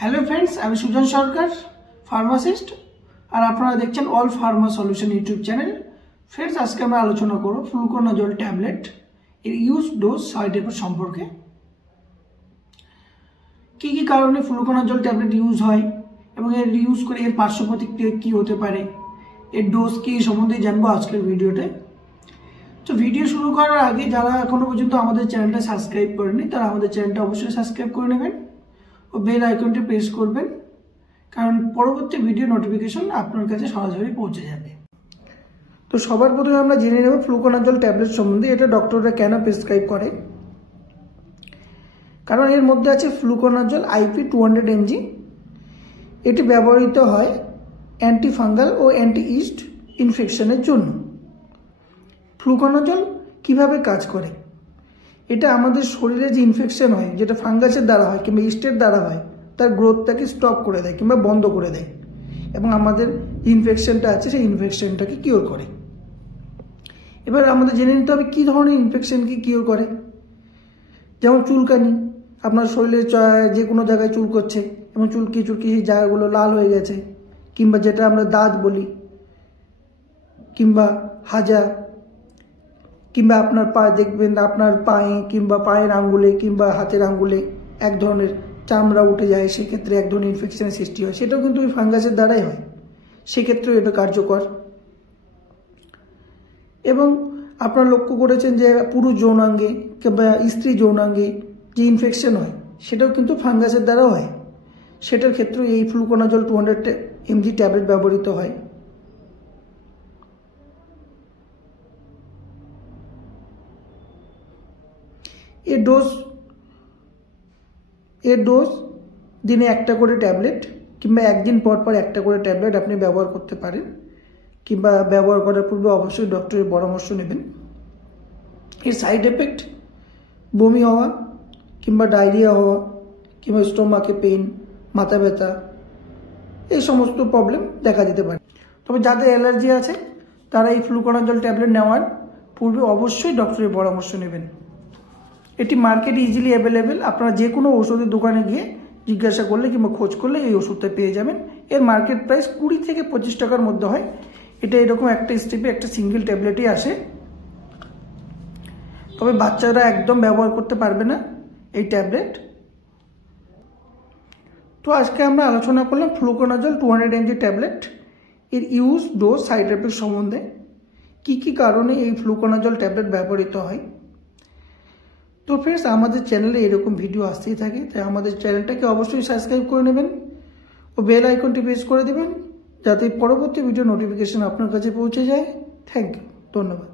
Hello friends, আমি সুজন সরকার, pharmacist, আর আপনারা দেখছেন all Pharma solution YouTube channel. Friends, আজকে আমরা আলোচনা করব ফ্লুকোনাজল ট্যাবলেট এর ইউজ, ডোজ, সাইড এফেক্ট সম্পর্কে। কী কী কারণে ফ্লুকোনাজল ট্যাবলেট ইউজ হয় এবং এর ইউজ করে এর পার্শ্ব প্রতিক্রিয়া কী হতে পারে, এর ডোজ কী, সম্বন্ধে জানবো আজকের ভিডিওতে। তো ভিডিও শুরু করার আগে যারা এখনও পর্যন্ত আমাদের চ্যানেলটা সাবস্ক্রাইব করেনি তারা আমাদের চ্যানেলটা অবশ্যই সাবস্ক্রাইব করে নেবেন ও বেল আইকনটি প্রেস করবেন, কারণ পরবর্তী ভিডিও নোটিফিকেশন আপনার কাছে সরাসরি পৌঁছে যাবে। তো সবার প্রথমে আমরা জেনে নেব ফ্লুকোনাজল ট্যাবলেট সম্বন্ধে। এটা ডক্টররা কেন প্রেসক্রাইব করে, কারণ এর মধ্যে আছে ফ্লুকোনাজল IP 200 mg। এটি ব্যবহৃত হয় অ্যান্টিফাঙ্গাল ও অ্যান্টি ইস্ট ইনফেকশনের জন্য। ফ্লুকোনাজল কিভাবে কাজ করে? এটা আমাদের শরীরে যে ইনফেকশন হয়, যেটা ফাঙ্গাসের দ্বারা হয় কিংবা ইস্টের দ্বারা হয়, তার গ্রোথটাকে স্টপ করে দেয় কিংবা বন্ধ করে দেয় এবং আমাদের ইনফেকশনটা আছে সেই ইনফেকশনটাকে কিওর করে। এবার আমাদের জেনে নিতে হবে কী ধরনের ইনফেকশনকে কিওর করে। যেমন চুলকানি, আপনার শরীরে যে কোনো জায়গায় চুল করছে এবং চুলকি সেই জায়গাগুলো লাল হয়ে গেছে, কিংবা যেটা আমরা দাঁত বলি, কিংবা হাজা, কিংবা আপনার দেখবেন আপনার পায়ে কিংবা পায়ের আঙ্গুলে কিংবা হাতের আঙ্গুলে এক ধরনের চামড়া উঠে যায়, সেক্ষেত্রে এক ধরনের ইনফেকশনের সৃষ্টি হয়, সেটাও কিন্তু ওই ফাঙ্গাসের দ্বারাই হয়, সেক্ষেত্রেও এটা কার্যকর। এবং আপনারা লক্ষ্য করেছেন যে পুরুষ যৌনাঙ্গে কিংবা স্ত্রী যৌনাঙ্গে যে ইনফেকশন হয় সেটাও কিন্তু ফাঙ্গাসের দ্বারা হয়, সেটার ক্ষেত্রেও এই ফ্লুকোনাজল 200 mg ট্যাবলেট ব্যবহৃত হয়। এর ডোজ দিনে একটা করে ট্যাবলেট কিংবা একদিন পর পর একটা করে ট্যাবলেট আপনি ব্যবহার করতে পারেন, কিংবা ব্যবহার করার পূর্বে অবশ্যই ডক্টরের পরামর্শ নেবেন। এর সাইড এফেক্ট বমি হওয়া কিংবা ডায়রিয়া হওয়া কিংবা স্টোমাকে পেইন, মাথা ব্যথা, এই সমস্ত প্রবলেম দেখা দিতে পারে। তবে যাদের অ্যালার্জি আছে তারা এই ফ্লুকোনাজল ট্যাবলেট নেওয়ার পূর্বে অবশ্যই ডক্টরের পরামর্শ নেবেন। এটি মার্কেটে ইজিলি অ্যাভেলেবেল, আপনারা যে কোনো ওষুধের দোকানে গিয়ে জিজ্ঞাসা করলে কিংবা খোঁজ করলে এই ওষুধটা পেয়ে যাবেন। এর মার্কেট প্রাইস 20 থেকে 25 টাকার মধ্যে হয়। এটা এরকম একটা স্টেপে একটা সিঙ্গেল ট্যাবলেটই আসে। তবে বাচ্চারা একদম ব্যবহার করতে পারবে না এই ট্যাবলেট। তো আজকে আমরা আলোচনা করলাম ফ্লুকোনাজল 200 mg ট্যাবলেট এর ইউজ, ডোজ, সাইড এফেক্ট সম্বন্ধে। কী কী কারণে এই ফ্লুকোনাজল ট্যাবলেট ব্যবহৃত হয়। তো ফ্রেন্ডস, আমাদের চ্যানেলে এরকম ভিডিও আসতেই থাকে, তাই আমাদের চ্যানেলটাকে অবশ্যই সাবস্ক্রাইব করে নেবেন ও বেল আইকনটি প্রেস করে দেবেন যাতে পরবর্তী ভিডিও নোটিফিকেশন আপনার কাছে পৌঁছে যায়। থ্যাংক ইউ, ধন্যবাদ।